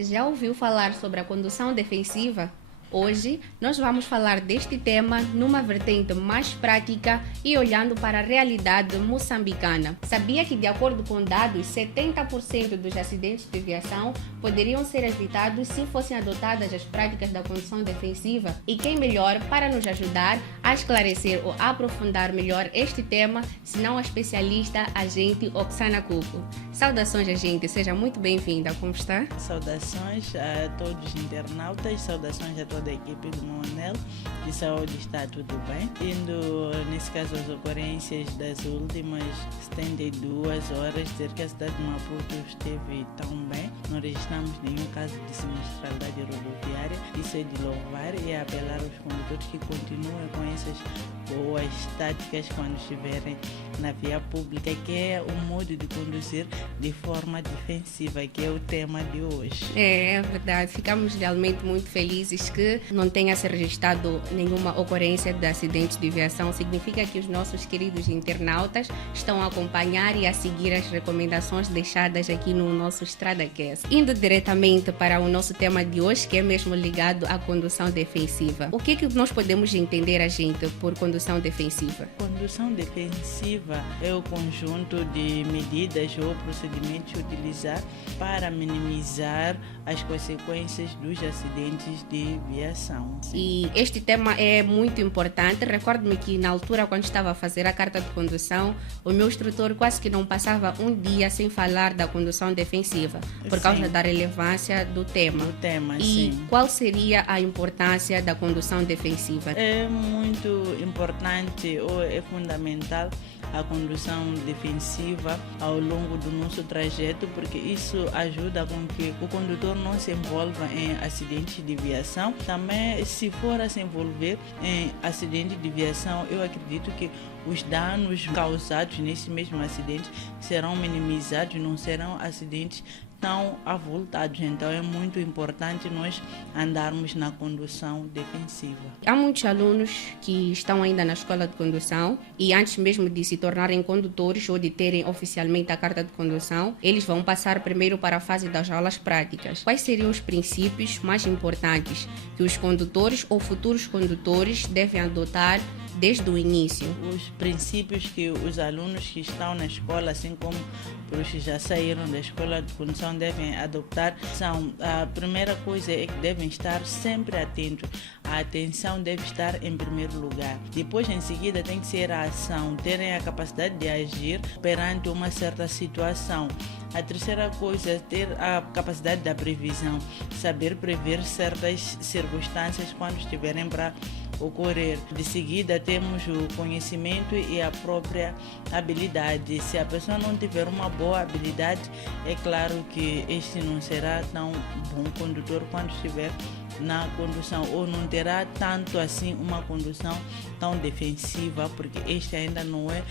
Já ouviu falar sobre a condução defensiva? Hoje nós vamos falar deste tema numa vertente mais prática e olhando para a realidade moçambicana. Sabia que, de acordo com dados, 70% dos acidentes de viação poderiam ser evitados se fossem adotadas as práticas da condução defensiva? E quem melhor para nos ajudar a esclarecer ou aprofundar melhor este tema, senão a especialista agente Oksana Cuco. Saudações, agente, seja muito bem-vinda. Como está? Saudações a todos os internautas, saudações a toda a equipe do Monel. De saúde está tudo bem. Indo, nesse caso, as ocorrências das últimas 72 horas, dizer que a cidade de Maputo esteve tão bem. Não registramos nenhum caso de sinistralidade rodoviária. Isso é de louvar e apelar aos condutores que continuem com essas boas táticas quando estiverem na via pública, que é o modo de conduzir de forma defensiva, que é o tema de hoje. É verdade, ficamos realmente muito felizes que não tenha se registrado nenhuma ocorrência de acidentes de viação. Significa que os nossos queridos internautas estão a acompanhar e a seguir as recomendações deixadas aqui no nosso StradaCast. Indo diretamente para o nosso tema de hoje, que é mesmo ligado à condução defensiva. O que nós podemos entender, agente, por condução defensiva? Condução defensiva é o conjunto de medidas ou procedimentos a utilizar para minimizar as consequências dos acidentes de viação. E este tema é muito importante. Recordo-me que na altura, quando estava a fazer a carta de condução, o meu instrutor quase que não passava um dia sem falar da condução defensiva, por causa da relevância do tema. E sim. Qual seria a importância da condução defensiva? É muito importante ou é fundamental a condução defensiva ao longo do nosso trajeto, porque isso ajuda com que o condutor não se envolva em acidentes de viação. Também, se for a se envolver em acidente de viação, eu acredito que os danos causados nesse mesmo acidente serão minimizados, não serão acidentes tão avultados. Então é muito importante nós andarmos na condução defensiva. Há muitos alunos que estão ainda na escola de condução e antes mesmo de se tornarem condutores ou de terem oficialmente a carta de condução, eles vão passar primeiro para a fase das aulas práticas. Quais seriam os princípios mais importantes que os condutores ou futuros condutores devem adotar desde o início? Os princípios que os alunos que estão na escola, assim como os que já saíram da escola de condução, devem adoptar são: a primeira coisa é que devem estar sempre atentos. A atenção deve estar em primeiro lugar. Depois, em seguida, tem que ser a ação, terem a capacidade de agir perante uma certa situação. A terceira coisa é ter a capacidade da previsão, saber prever certas circunstâncias quando estiverem para ocorrer. De seguida, temos o conhecimento e a própria habilidade. Se a pessoa não tiver uma boa habilidade, é claro que este não será tão bom condutor quando estiver na condução, ou não terá tanto assim uma condução tão defensiva, porque este ainda não é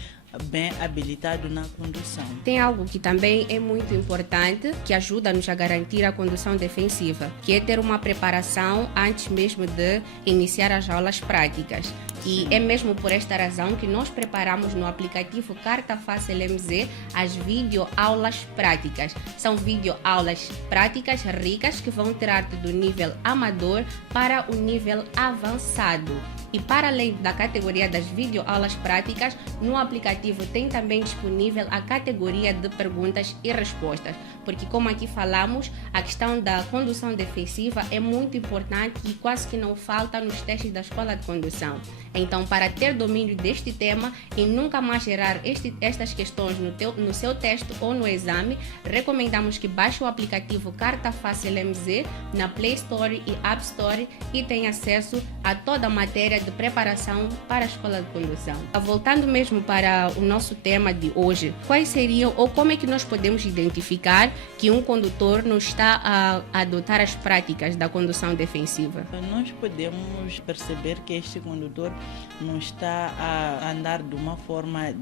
bem habilitado na condução. Tem algo que também é muito importante, que ajuda-nos a garantir a condução defensiva, que é ter uma preparação antes mesmo de iniciar as aulas práticas. E é mesmo por esta razão que nós preparamos no aplicativo Carta Fácil MZ as videoaulas práticas. São videoaulas práticas ricas que vão tirar-te do nível amador para o nível avançado. E para além da categoria das videoaulas práticas, no aplicativo tem também disponível a categoria de perguntas e respostas, porque como aqui falamos, a questão da condução defensiva é muito importante e quase que não falta nos testes da escola de condução. Então, para ter domínio deste tema e nunca mais gerar estas questões no seu teste ou no exame, recomendamos que baixe o aplicativo Carta Fácil MZ na Play Store e App Store e tenha acesso a toda a matéria de preparação para a escola de condução. Voltando mesmo para o nosso tema de hoje, quais seriam ou como é que nós podemos identificar que um condutor não está a adotar as práticas da condução defensiva? Nós podemos perceber que este condutor não está a andar de uma forma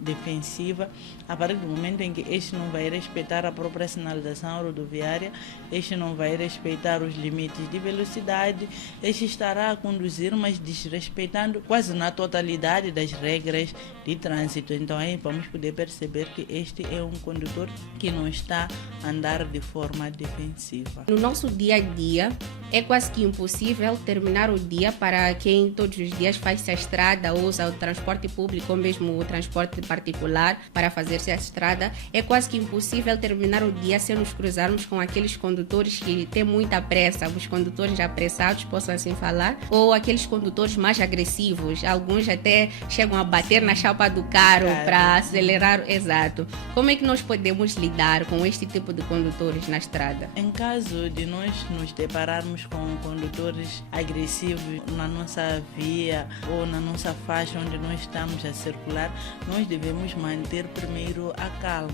defensiva a partir do momento em que este não vai respeitar a própria sinalização rodoviária, este não vai respeitar os limites de velocidade, este estará a conduzir, mas desrespeitando quase na totalidade das regras de trânsito. Então aí vamos poder perceber que este é um condutor que não está a andar de forma defensiva. No nosso dia a dia, é quase que impossível terminar o dia para quem todos os dias faz-se a estrada, usa o transporte público ou mesmo o transporte particular para fazer-se a estrada. É quase que impossível terminar o dia sem nos cruzarmos com aqueles condutores que têm muita pressa, os condutores apressados, posso assim falar, ou aqueles condutores mais agressivos. Alguns até chegam a bater na chapa do carro para acelerar. Exato. Como é que nós podemos lidar com este tipo de condutores na estrada? Em caso de nós nos depararmos com condutores agressivos na nossa via ou na nossa faixa onde nós estamos a circular, nós devemos manter primeiro a calma.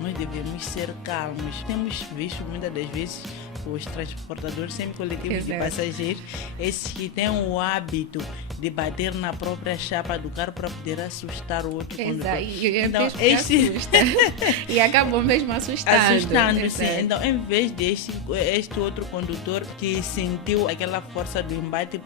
Nós devemos ser calmos. Temos visto muitas das vezes os transportadores semi-coletivos de passageiros, esses que têm o hábito de bater na própria chapa do carro para poder assustar o outro condutor. Então, assusta. E acabam mesmo assustando. Sim. Então, em vez deste este outro condutor que sentiu aquela força do embate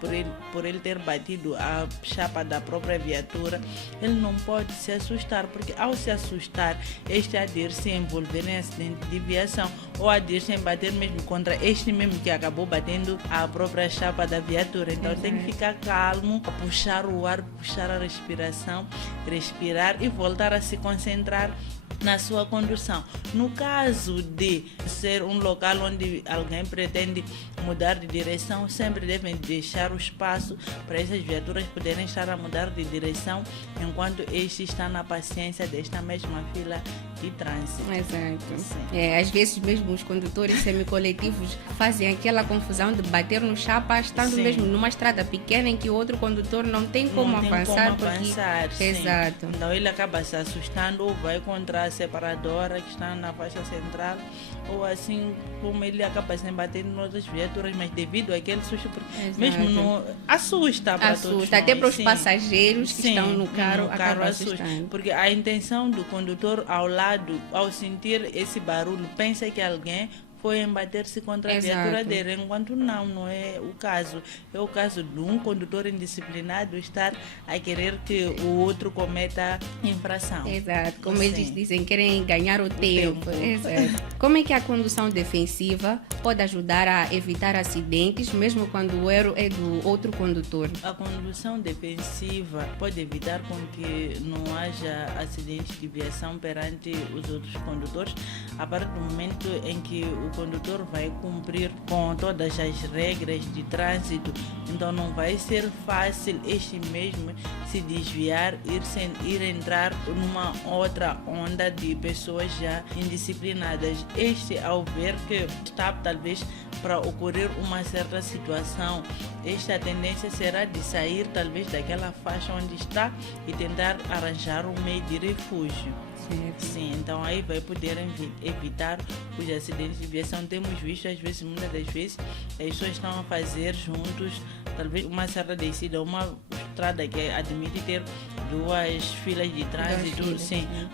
por ele ter batido a chapa da própria viatura, ele não pode se assustar, porque ao se assustar, este há de ir se envolver em acidente de viação ou há de ir se bater mesmo contra este mesmo que acabou batendo a própria chapa da viatura. Então tem que ficar calmo, puxar o ar, puxar a respiração, respirar e voltar a se concentrar na sua condução. No caso de ser um local onde alguém pretende mudar de direção, sempre devem deixar o espaço para essas viaturas poderem estar a mudar de direção enquanto este está na paciência desta mesma fila de trânsito. Exato. Às vezes mesmo os condutores semicoletivos fazem aquela confusão de bater no chapa estando mesmo numa estrada pequena em que o outro condutor não tem como avançar. Exato. Então ele acaba se assustando ou vai contra a separadora que está na faixa central, ou assim como ele acaba se batendo em outras viaturas, mas devido àquele susto, mesmo não assusta para todos até nós. Para os passageiros que estão no carro acaba assustando. Porque a intenção do condutor ao lado, ao sentir esse barulho, pensa que alguém foi embater-se contra a viatura dele, enquanto não é o caso. É o caso de um condutor indisciplinado estar a querer que o outro cometa infração. Exato, como eles dizem, querem ganhar o tempo. Exato. Como é que a condução defensiva pode ajudar a evitar acidentes, mesmo quando o erro é do outro condutor? A condução defensiva pode evitar com que não haja acidentes de viação perante os outros condutores, a partir do momento em que o condutor vai cumprir com todas as regras de trânsito, então não vai ser fácil este mesmo se desviar, ir entrar numa outra onda de pessoas já indisciplinadas. Este, ao ver que está talvez para ocorrer uma certa situação, esta tendência será de sair talvez daquela faixa onde está e tentar arranjar um meio de refúgio. Sim, então aí vai poder evitar os acidentes de viação. Temos visto às vezes, muitas das vezes, as pessoas estão a fazer juntos, talvez uma certa descida, uma estrada que admite ter duas filas de trânsito,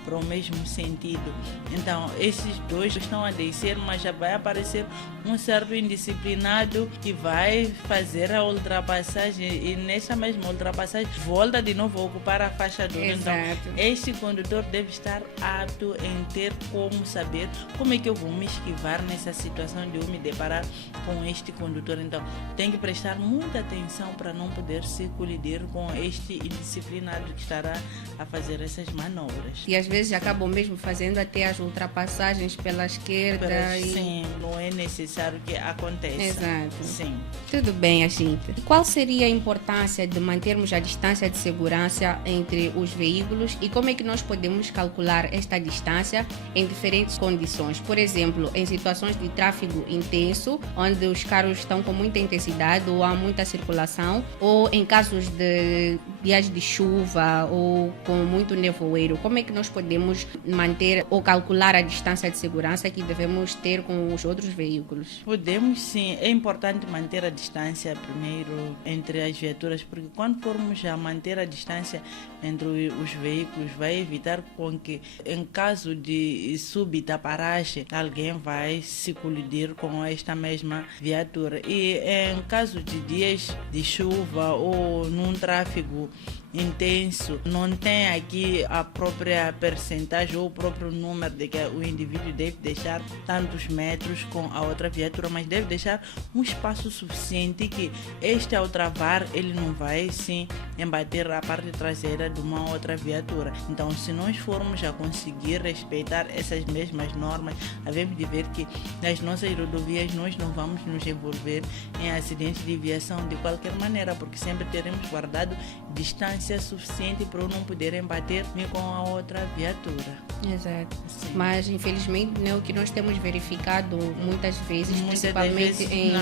para o mesmo sentido. Então, esses dois estão a descer, mas já vai aparecer um certo indisciplinado que vai fazer a ultrapassagem e nessa mesma ultrapassagem volta de novo a ocupar a faixa dura. Então, este condutor deve estar apto em ter como saber como é que eu vou me esquivar nessa situação de eu me deparar com este condutor. Então, tem que prestar muita atenção para não poder se colidir com este indisciplinado que estará a fazer essas manobras. E às vezes acabam mesmo fazendo até as ultrapassagens pela esquerda. Sim, não é necessário que aconteça. Exato. Sim. Tudo bem, Aginte. Qual seria a importância de mantermos a distância de segurança entre os veículos e como é que nós podemos calcular esta distância em diferentes condições? Por exemplo, em situações de tráfego intenso, onde os carros estão com muita intensidade ou há muita circulação, ou em casos de dias de chuva ou com muito nevoeiro, como é que nós podemos manter ou calcular a distância de segurança que devemos ter com os outros veículos? Podemos sim, é importante manter a distância primeiro entre as viaturas, porque quando formos a manter a distância entre os veículos, vai evitar com que, em caso de súbita paragem, alguém vai se colidir com esta mesma viatura. E em caso de dias de chuva ou num tráfego intenso, não tem aqui a própria percentagem ou o próprio número de que o indivíduo deve deixar tantos metros com a outra viatura, mas deve deixar um espaço suficiente que este, ao travar, ele não vai sim embater a parte traseira de uma outra viatura. Então, se nós formos a conseguir respeitar essas mesmas normas, havemos de ver que nas nossas rodovias nós não vamos nos envolver em acidentes de viação de qualquer maneira, porque sempre teremos guardado distância suficiente para não poder embater com a outra viatura. Exato. Sim. Mas infelizmente, né, o que nós temos verificado muitas vezes, principalmente em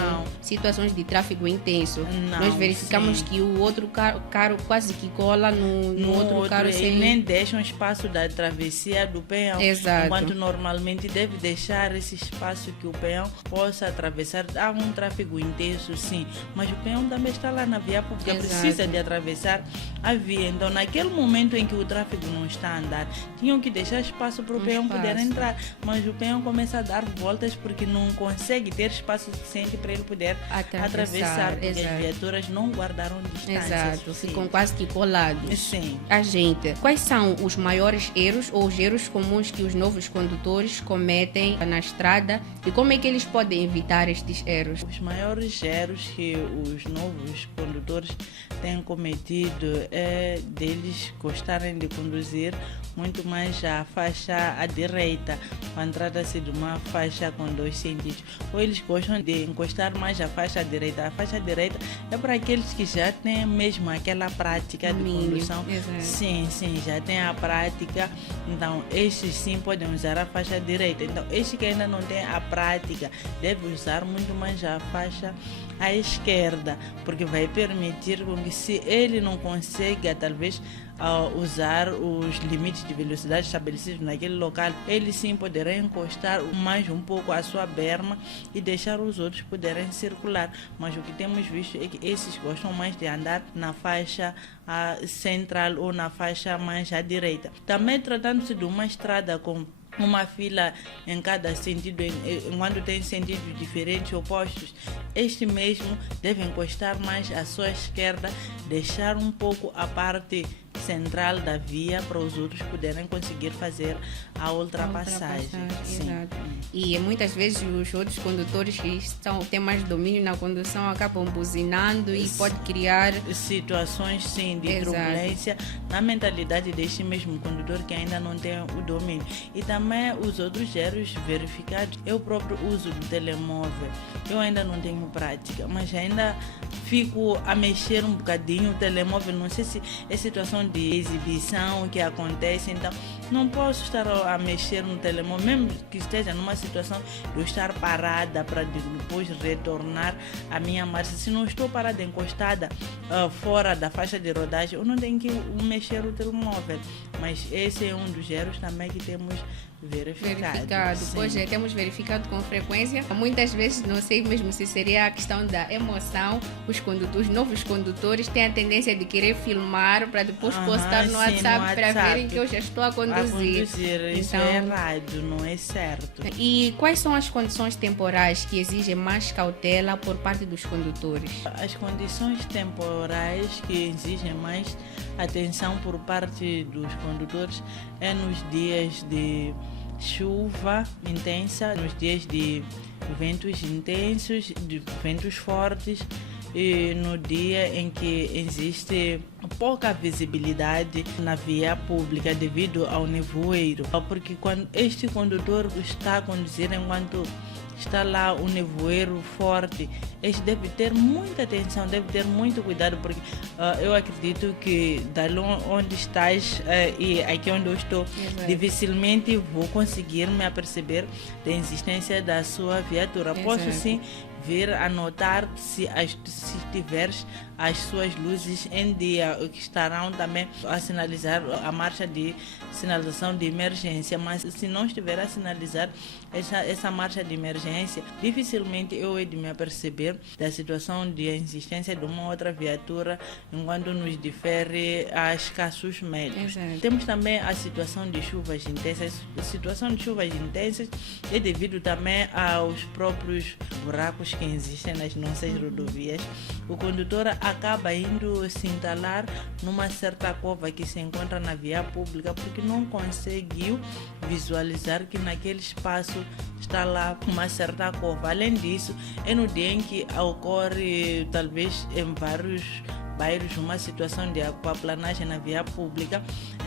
situações de tráfego intenso, nós verificamos sim. que o outro carro quase que cola no outro carro e sem... nem deixa um espaço da travessia do peão. Exato. Enquanto normalmente deve deixar esse espaço que o peão possa atravessar. Há um tráfego intenso, sim, mas o peão também está lá na via pública, Exato. precisa de atravessar a via. Então, naquele momento em que o tráfego não está a andar, tinham que deixar espaço para o peão poder entrar, mas o peão começa a dar voltas porque não consegue ter espaço suficiente para ele poder atravessar, porque exato. as viaturas não guardaram distância. Exato, ficam quase que colados. Sim. A gente, quais são os maiores erros ou os erros comuns que os novos condutores cometem na estrada e como é que eles podem evitar estes erros? Os maiores erros que os novos condutores têm cometido é deles gostarem de conduzir muito mais a faixa à direita, quando trata-se de uma faixa com dois sentidos. Ou eles gostam de encostar mais a faixa à direita. A faixa à direita é para aqueles que já têm mesmo aquela prática de condução. Exato. Sim, já tem a prática. Então, estes sim podem usar a faixa à direita. Então, este que ainda não tem a prática deve usar muito mais a faixa à esquerda, porque vai permitir com que, se ele não consiga talvez usar os limites de velocidade estabelecidos naquele local, ele sim poderá encostar mais um pouco a sua berma e deixar os outros poderem circular. Mas o que temos visto é que esses gostam mais de andar na faixa central ou na faixa mais à direita. Também tratando-se de uma estrada com uma fila em cada sentido, enquanto tem sentidos diferentes, opostos, este mesmo deve encostar mais à sua esquerda, deixar um pouco a parte central da via para os outros poderem conseguir fazer a ultrapassagem. Exato. E muitas vezes os outros condutores que têm mais domínio na condução acabam buzinando e pode criar situações sim de turbulência na mentalidade deste mesmo condutor que ainda não tem o domínio. E também os outros erros verificados, eu próprio uso do telemóvel. Eu ainda não tenho prática, mas ainda fico a mexer um bocadinho o telemóvel. Não sei se é situação de exibição que acontece, então não posso estar a mexer no telemóvel, mesmo que esteja numa situação de eu estar parada para depois retornar à minha marcha. Se não estou parada encostada fora da faixa de rodagem, eu não tenho que mexer o telemóvel. Mas esse é um dos erros também que temos verificado. Pois é, temos verificado com frequência. Muitas vezes, não sei mesmo se seria a questão da emoção, os novos condutores têm a tendência de querer filmar para depois postar no WhatsApp para verem que eu já estou a conduzir. Isso é errado, não é certo. E quais são as condições temporais que exigem mais cautela por parte dos condutores? As condições temporais que exigem mais atenção por parte dos condutores é nos dias de chuva intensa, nos dias de ventos intensos, de ventos fortes e no dia em que existe pouca visibilidade na via pública devido ao nevoeiro. Porque quando este condutor está a conduzir enquanto está lá o nevoeiro forte, este deve ter muita atenção, deve ter muito cuidado, porque eu acredito que dali onde estás e aqui onde eu estou, dificilmente vou conseguir me aperceber da existência da sua viatura. Posso sim vir a notar se tiveres as suas luzes em dia, que estarão também a sinalizar a marcha de sinalização de emergência, mas se não estiver a sinalizar essa marcha de emergência, dificilmente eu hei de me aperceber da situação de existência de uma outra viatura enquanto nos difere a escassos meios. Temos também a situação de chuvas intensas. A situação de chuvas intensas é devido também aos próprios buracos que existem nas nossas rodovias. O condutor acaba indo se entalar numa certa cova que se encontra na via pública porque não conseguiu visualizar que naquele espaço está lá uma certa cova. Além disso, é no dia em que ocorre, talvez em vários bairros, uma situação de aquaplanagem na via pública,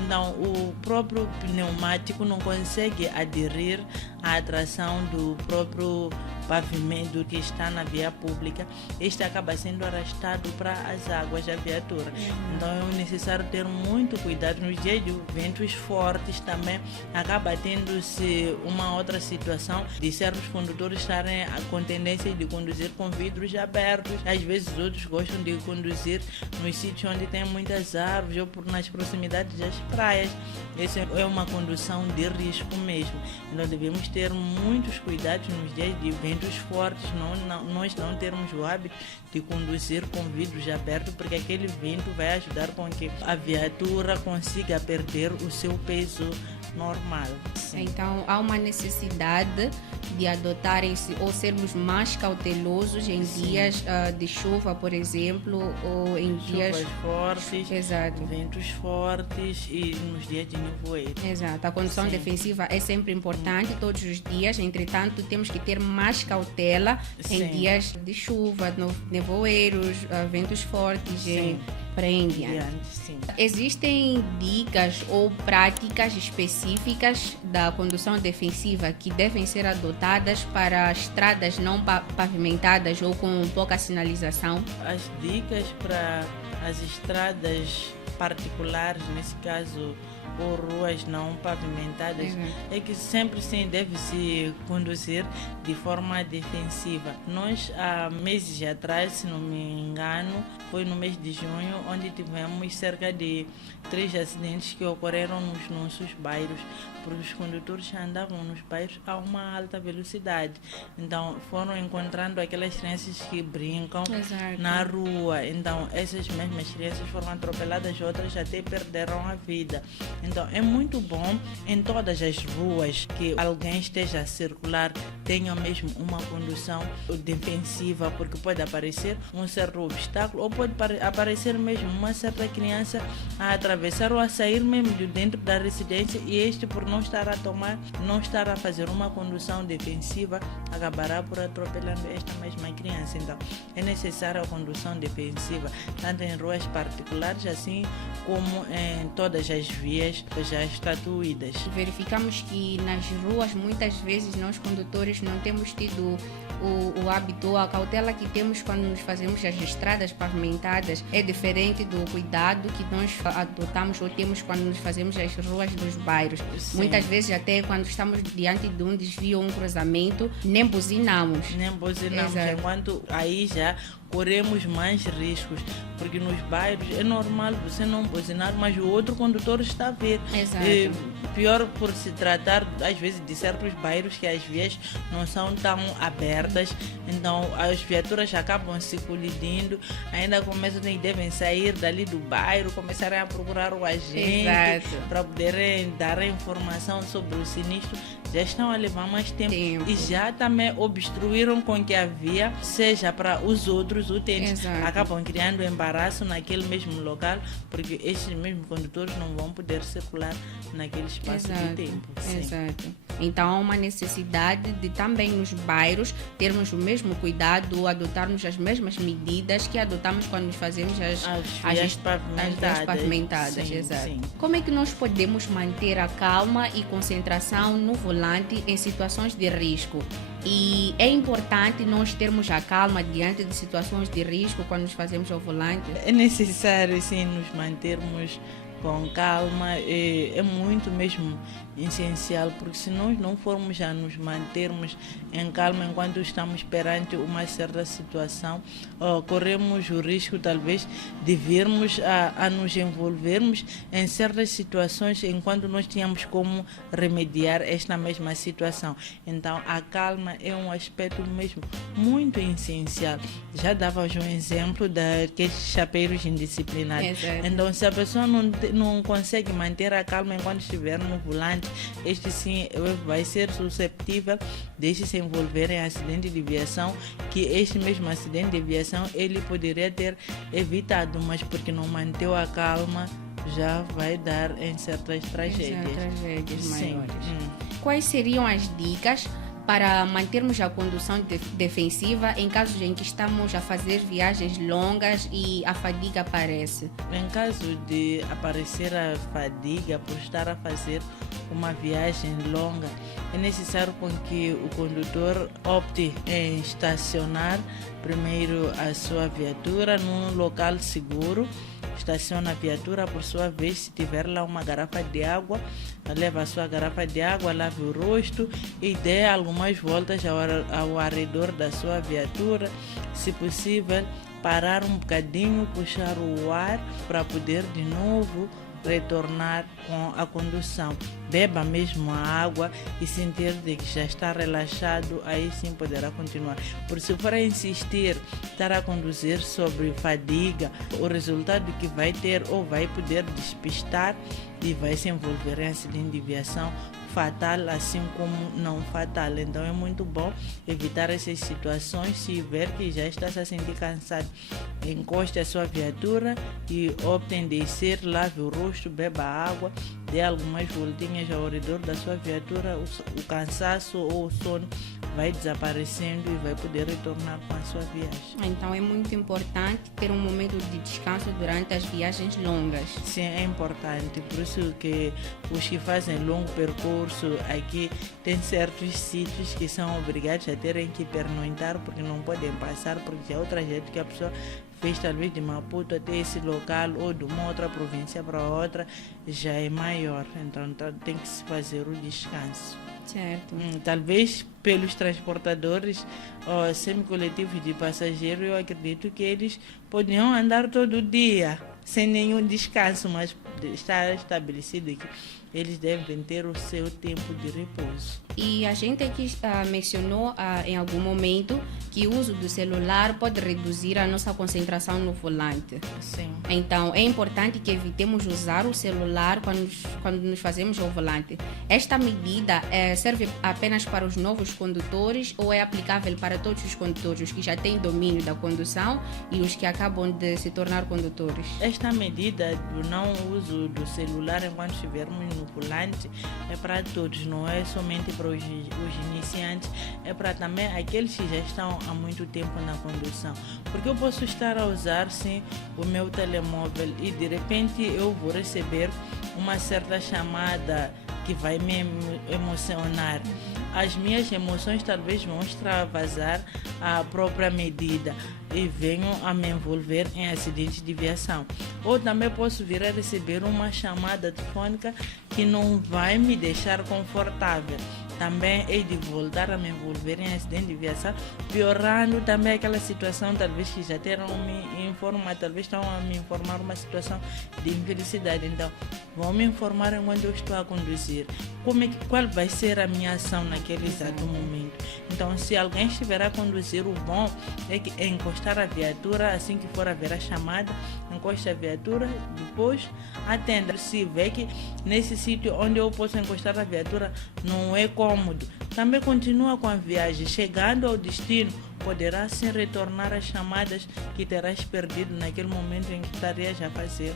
então o próprio pneumático não consegue aderir à atração do próprio pavimento que está na via pública. Este acaba sendo arrastado para as águas da viatura. Então é necessário ter muito cuidado. Nos dias de ventos fortes também acaba tendo-se uma outra situação de certos condutores estarem com tendência de conduzir com vidros abertos. Às vezes outros gostam de conduzir nos sítios onde tem muitas árvores ou nas proximidades das praias. Essa é uma condução de risco mesmo. Então devemos ter muitos cuidados nos dias de ventos fortes, nós não termos o hábito de conduzir com vidros abertos, porque aquele vento vai ajudar com que a viatura consiga perder o seu peso normal. Sim. Então há uma necessidade de adotarem-se ou sermos mais cautelosos em dias de chuva, por exemplo, ou em dias fortes, ventos fortes e nos dias de nevoeiro. Exato. A condução defensiva é sempre importante todos os dias, entretanto temos que ter mais cautela em dias de chuva, nevoeiros, ventos fortes. Existem dicas ou práticas específicas da condução defensiva que devem ser adotadas para estradas não pavimentadas ou com pouca sinalização? As dicas para as estradas particulares, nesse caso, ou ruas não pavimentadas, é que sempre sim deve-se conduzir de forma defensiva. Nós, há meses atrás, se não me engano, foi no mês de junho, onde tivemos cerca de 3 acidentes que ocorreram nos nossos bairros, porque os condutores andavam nos bairros a uma alta velocidade. Então, foram encontrando aquelas crianças que brincam na rua. Então, essas mesmas crianças foram atropeladas, outras até perderam a vida. Então, é muito bom em todas as ruas que alguém esteja a circular, tenha mesmo uma condução defensiva, porque pode aparecer um certo obstáculo ou pode aparecer mesmo uma certa criança a atravessar ou a sair mesmo de dentro da residência, e este, por não estar a fazer uma condução defensiva, acabará por atropelando esta mesma criança. Então, é necessária a condução defensiva, tanto em ruas particulares, assim como em todas as vias já estatuídas. Verificamos que nas ruas, muitas vezes, nós condutores não temos tido o hábito, a cautela que temos quando nos fazemos as estradas pavimentadas é diferente do cuidado que nós adotamos ou temos quando nos fazemos as ruas dos bairros. Muitas vezes, até quando estamos diante de um desvio ou um cruzamento, nem buzinamos. Enquanto aí já corremos mais riscos, porque nos bairros é normal você não buzinar, mas o outro condutor está a ver. Pior por se tratar, às vezes, de certos bairros que as vias não são tão abertas, então as viaturas acabam se colidindo, ainda devem sair dali do bairro, começarem a procurar o agente para poderem dar a informação sobre o sinistro. Já estão a levar mais tempo. E já também obstruíram com que a via seja para os outros utentes. Acabam criando embaraço naquele mesmo local, porque estes mesmos condutores não vão poder circular naquele espaço de tempo. Então há uma necessidade de também nos bairros termos o mesmo cuidado, adotarmos as mesmas medidas que adotamos quando nos fazemos as vias pavimentadas. Como é que nós podemos manter a calma e concentração no volante em situações de risco? E é importante nós termos a calma diante de situações de risco quando nos fazemos ao volante. É necessário, sim, nos mantermos com calma, é muito mesmo essencial, porque se nós não formos a nos mantermos em calma enquanto estamos perante uma certa situação, corremos o risco talvez de virmos a nos envolvermos em certas situações enquanto nós tínhamos como remediar esta mesma situação. Então a calma é um aspecto mesmo muito essencial. Já dava um exemplo daqueles chapeiros indisciplinados. Exato. Então se a pessoa não consegue manter a calma enquanto estiver no volante, este sim vai ser susceptível de se envolver em acidente de viação, que este mesmo acidente de viação ele poderia ter evitado, mas porque não manteve a calma, já vai dar em certas tragédias. Tragédias maiores. Sim. Quais seriam as dicas para mantermos a condução defensiva em casos em que estamos a fazer viagens longas e a fadiga aparece? Em caso de aparecer a fadiga por estar a fazer uma viagem longa, é necessário com que o condutor opte em estacionar primeiro a sua viatura num local seguro. Estaciona a viatura, por sua vez, se tiver lá uma garrafa de água, leva a sua garrafa de água, lave o rosto e dê algumas voltas ao arredor da sua viatura. Se possível, parar um bocadinho, puxar o ar para poder de novo retornar com a condução. Beba mesmo a água e sentir de que já está relaxado, aí sim poderá continuar. Por se for a insistir, estar a conduzir sobre fadiga, o resultado que vai ter ou vai poder despistar e vai se envolver em acidente de viação fatal, assim como não fatal. Então é muito bom evitar essas situações. Se ver que já está se sentir cansado, encoste a sua viatura e opte em descer, lave o rosto, beba água, dê algumas voltinhas ao redor da sua viatura, o cansaço ou o sono vai desaparecendo e vai poder retornar com a sua viagem. Então é muito importante ter um momento de descanso durante as viagens longas. Sim, é importante, por isso que os que fazem longo percurso aqui tem certos sítios que são obrigados a terem que pernoitar porque não podem passar, porque é outra gente que a pessoa fez talvez de Maputo até esse local ou de uma outra província para outra já é maior, então tem que se fazer o descanso. Certo. Talvez pelos transportadores semicoletivos de passageiros, eu acredito que eles podiam andar todo dia sem nenhum descanso, mas está estabelecido que eles devem ter o seu tempo de repouso. E a gente aqui mencionou em algum momento que o uso do celular pode reduzir a nossa concentração no volante. Sim. Então, é importante que evitemos usar o celular quando nos fazemos ao volante. Esta medida serve apenas para os novos condutores ou é aplicável para todos os condutores, os que já têm domínio da condução e os que acabam de se tornar condutores? Esta medida do não uso do celular enquanto estivermos no volante é para todos, não é somente para os iniciantes, é para também aqueles que já estão há muito tempo na condução. Porque eu posso estar a usar sim o meu telemóvel e de repente eu vou receber uma certa chamada que vai me emocionar. As minhas emoções talvez vão extravasar a própria medida e venham a me envolver em acidentes de viação. Ou também posso vir a receber uma chamada telefônica que não vai me deixar confortável. Também hei de voltar a me envolver em acidente de viação, piorando também aquela situação, talvez que já terão me informado, talvez estão a me informar uma situação de infelicidade. Então, vão me informar enquanto eu estou a conduzir. Qual vai ser a minha ação naquele exato momento? Então, se alguém estiver a conduzir, o bom é encostar a viatura, assim que for haver a chamada, encosta a viatura, depois atenda. Se vê que nesse sítio onde eu posso encostar a viatura não é cômodo, também continua com a viagem. Chegando ao destino, poderá sim retornar às chamadas que terás perdido naquele momento em que estarias a fazer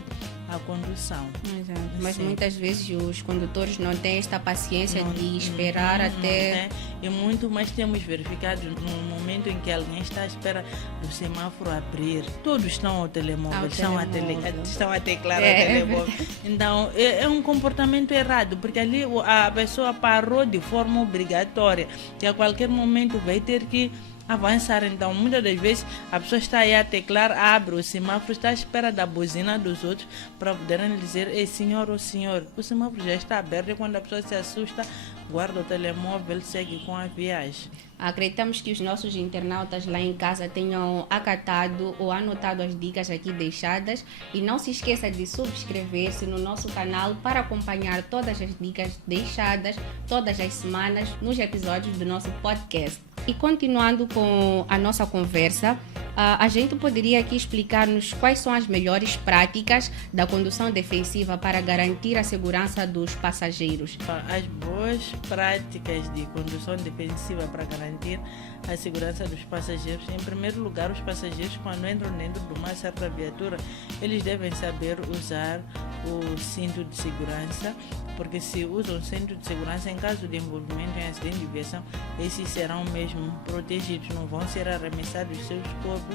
a condução. Exato. Mas Sim. muitas vezes os condutores não têm esta paciência de esperar até... E muito mais temos verificado no momento em que alguém está à espera do semáforo abrir. Todos estão ao telemóvel, estão a teclar ao telemóvel. Então, é um comportamento errado, porque ali a pessoa parou de forma obrigatória, que a qualquer momento vai ter que avançar. Então, muitas das vezes, a pessoa está aí a teclar, abre o semáforo, está à espera da buzina dos outros para poderem dizer: ei, senhor ou senhor, o semáforo já está aberto. E quando a pessoa se assusta, guarda o telemóvel, segue com a viagem. Acreditamos que os nossos internautas lá em casa tenham acatado ou anotado as dicas aqui deixadas, e não se esqueça de subscrever-se no nosso canal para acompanhar todas as dicas deixadas todas as semanas nos episódios do nosso podcast. E continuando com a nossa conversa, a gente poderia aqui explicar-nos quais são as melhores práticas da condução defensiva para garantir a segurança dos passageiros. As boas práticas de condução defensiva para garantir a segurança dos passageiros: em primeiro lugar, os passageiros, quando entram dentro de uma certa viatura, eles devem saber usar o cinto de segurança, porque se usam o cinto de segurança, em caso de envolvimento em acidente de viação, esses serão mesmo protegidos, não vão ser arremessados seus corpos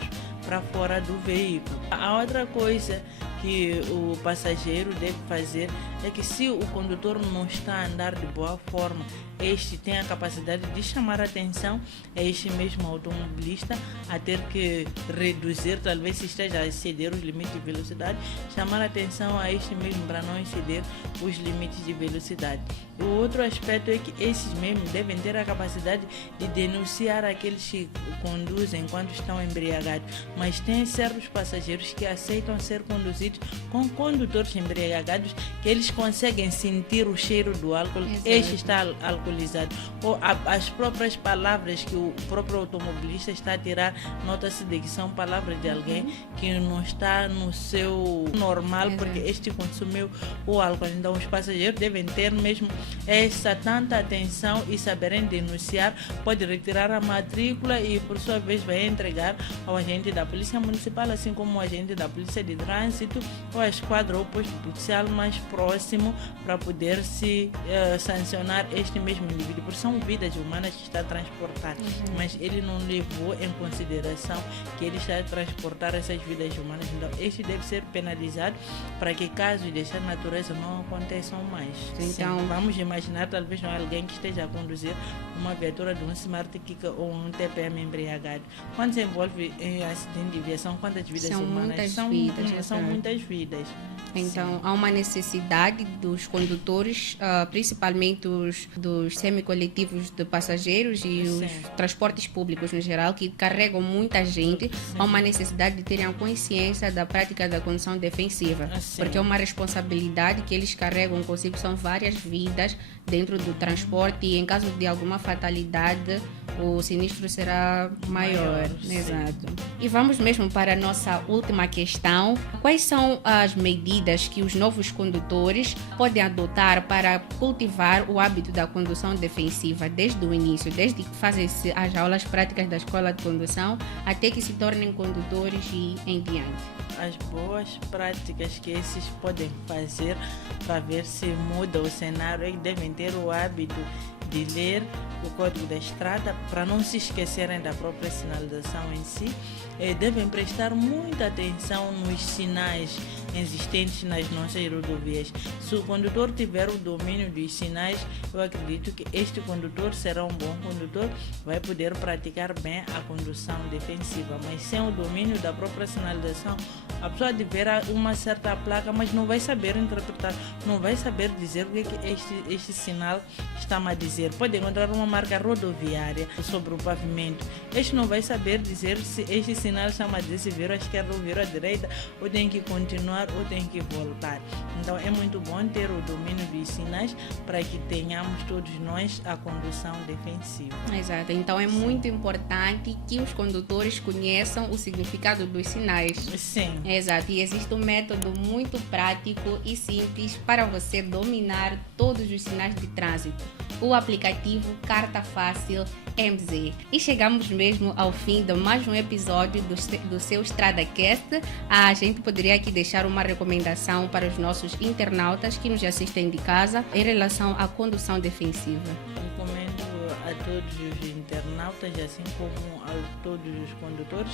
para fora do veículo. A outra coisa que o passageiro deve fazer é que, se o condutor não está a andar de boa forma, este tem a capacidade de chamar a atenção a este mesmo automobilista, a ter que reduzir, talvez se esteja a exceder os limites de velocidade, chamar a atenção a este mesmo para não exceder os limites de velocidade. O outro aspecto é que esses mesmos devem ter a capacidade de denunciar aqueles que conduzem quando estão embriagados, mas tem certos passageiros que aceitam ser conduzidos com condutores embriagados, que eles conseguem sentir o cheiro do álcool. Exato. Este está alcoolizado, ou as próprias palavras que o próprio automobilista está a tirar, nota-se de que são palavras de alguém que não está no seu normal. Exato. Porque este consumiu o álcool. Então, os passageiros devem ter mesmo essa tanta atenção e saberem denunciar. Pode retirar a matrícula e, por sua vez, vai entregar ao agente da Polícia Municipal, assim como o agente da Polícia de Trânsito ou a esquadra ou posto policial mais próximo, para poder se sancionar este mesmo indivíduo, porque são vidas humanas que está a transportar. Mas ele não levou em consideração que ele está a transportar essas vidas humanas. Então, este deve ser penalizado para que casos dessa natureza não aconteçam mais. Então, vamos imaginar, talvez não é alguém que esteja a conduzir uma viatura de um Smart Kika ou um TPM embriagado. Quando se envolve em acidente de viação, quantas vidas humanas? São muitas vidas. Então, há uma necessidade dos condutores, principalmente dos semicoletivos de passageiros e os transportes públicos no geral, que carregam muita gente. Há uma necessidade de terem a consciência da prática da condução defensiva, porque é uma responsabilidade que eles carregam consigo. São várias vidas dentro do transporte, e em caso de alguma fatalidade, o sinistro será maior. Exato. E vamos mesmo para a nossa última questão. Quais são as medidas que os novos condutores podem adotar para cultivar o hábito da condução defensiva desde o início, desde que fazem-se as aulas práticas da escola de condução até que se tornem condutores e em diante? As boas práticas que esses podem fazer para ver se muda o cenário é que devem ter o hábito de ler o Código da Estrada, para não se esquecerem da própria sinalização em si. Devem prestar muita atenção nos sinais existentes nas nossas rodovias. Se o condutor tiver o domínio dos sinais, eu acredito que este condutor será um bom condutor, vai poder praticar bem a condução defensiva. Mas sem o domínio da própria sinalização, a pessoa de ver uma certa placa, mas não vai saber interpretar, não vai saber dizer o que este sinal está a dizer. Pode encontrar uma marca rodoviária sobre o pavimento, este não vai saber dizer se este sinal está a dizer se vira à esquerda ou vira à direita, ou tem que continuar ou tem que voltar. Então, é muito bom ter o domínio dos sinais para que tenhamos todos nós a condução defensiva. Exato. Então, é muito importante que os condutores conheçam o significado dos sinais. Sim. Exato. E existe um método muito prático e simples para você dominar todos os sinais de trânsito. O aplicativo aplicativo Carta Fácil MZ. E chegamos mesmo ao fim de mais um episódio do seu StradaCast. A gente poderia aqui deixar uma recomendação para os nossos internautas que nos assistem de casa em relação à condução defensiva. Recomendo a todos os internautas, assim como a todos os condutores,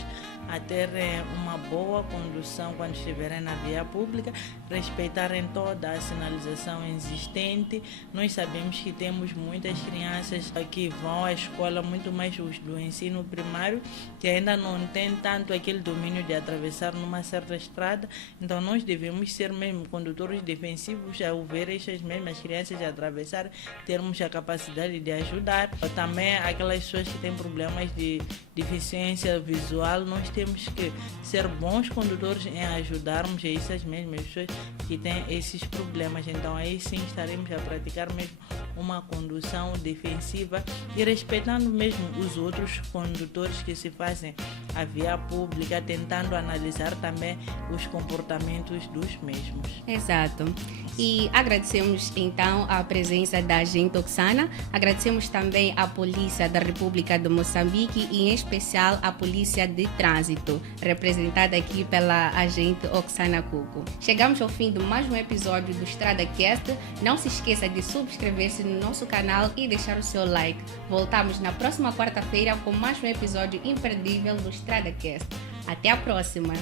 a terem uma boa condução quando estiverem na via pública, respeitarem toda a sinalização existente. Nós sabemos que temos muitas crianças que vão à escola, muito mais os do ensino primário, que ainda não têm tanto aquele domínio de atravessar numa certa estrada. Então nós devemos ser mesmo condutores defensivos ao ver essas mesmas crianças atravessar, termos a capacidade de ajudar. Também aquelas pessoas que têm problemas de deficiência visual, nós temos que ser bons condutores em ajudarmos essas mesmas pessoas que têm esses problemas. Então aí sim estaremos a praticar mesmo uma condução defensiva e respeitando mesmo os outros condutores que se fazem a via pública, tentando analisar também os comportamentos dos mesmos. Exato. E agradecemos então a presença da agente Oksana, agradecemos também a Polícia da República de Moçambique e em especial a Polícia de Trânsito, representada aqui pela agente Oksana Cuco. Chegamos ao fim de mais um episódio do StradaCast. Não se esqueça de subscrever-se no nosso canal e deixar o seu like. Voltamos na próxima quarta-feira com mais um episódio imperdível do StradaCast. Até a próxima!